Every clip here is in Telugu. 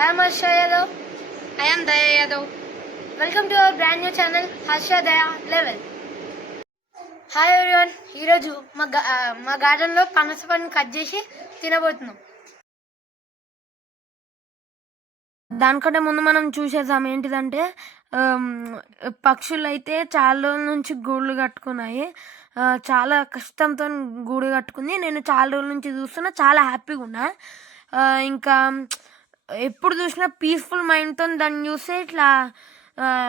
I am Harsha Yadav. I am Daya Yadav. Welcome to our brand new channel, Harsha Daya Level. Hi everyone, ఈరోజు మా గార్డెన్లో పనస పండుని కట్ చేసి తినబోతున్నాం. దానికంటే ముందు మనం చూసేద్దాం ఏంటిదంటే, పక్షులు అయితే చాలా రోజుల నుంచి గూళ్ళు కట్టుకున్నాయి. చాలా కష్టంతో గూడు కట్టుకుంది. నేను చాలా రోజుల నుంచి చూస్తున్నా, చాలా హ్యాపీగా ఉన్నా. ఇంకా ఎప్పుడు చూసినా పీస్ఫుల్ మైండ్తో దాన్ని చూస్తే ఇట్లా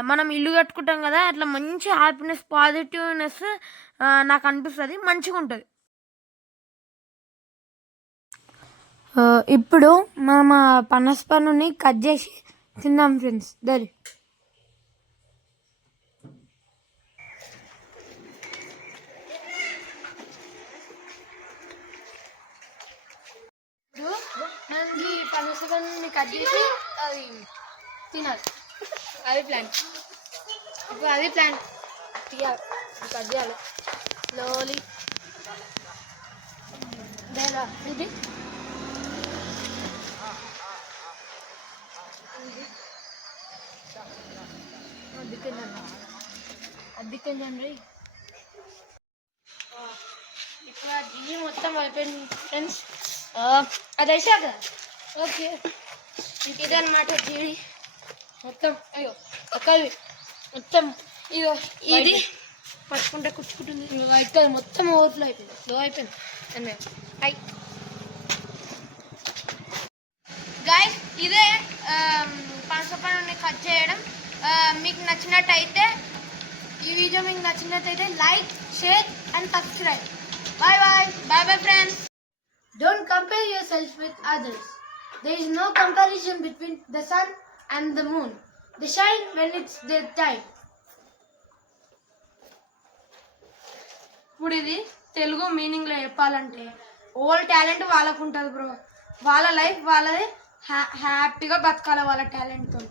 మనం ఇల్లు కట్టుకుంటాం కదా, అట్లా మంచి హ్యాపీనెస్, పాజిటివ్నెస్ నాకు అనిపిస్తుంది, మంచిగా ఉంటుంది. ఇప్పుడు మనం ఆ పనస పండుని కట్ చేసి తిందాం ఫ్రెండ్స్. దరి ఇప్పుడు మనం ఈ పనస పండుని కట్ చేసి అది తినాలి. అది ప్లాన్. ఇప్పుడు అది ప్లాన్ తీయాలి, కట్ చేయాలి స్లోలీ. లేదా ఇది అద్దెకండి. ఇప్పుడు ఆ జిగి మొత్తం అయిపోయింది ఫ్రెండ్స్. అది వేసాక ఓకే, ఇదన్నమాట జీడి మొత్తం. అయ్యో అక్కడి మొత్తం ఇదో ఇది పట్టుకుంటే కుచ్చుకుంటుంది. ఇక్కడ మొత్తం ఓవర్ఫ్లో అయిపోయింది, స్లో అయిపోయింది అన్నీ. గైస్, ఇదే పనస పండుని కట్ చేయడం. మీకు నచ్చినట్టయితే, ఈ వీడియో మీకు నచ్చినట్టయితే like, share and subscribe. Bye bye. Bye bye friends. Don't compare yourself with others. There is no comparison between the sun and the moon. They shine when it's their time. ఇప్పుడు ఇది తెలుగు మీనింగ్లో చెప్పాలంటే, ఓల్ టాలెంట్ వాళ్ళకు ఉంటుంది బ్రో. వాళ్ళ లైఫ్ వాళ్ళది, హ్యాపీగా బతకాలి వాళ్ళ టాలెంట్తో.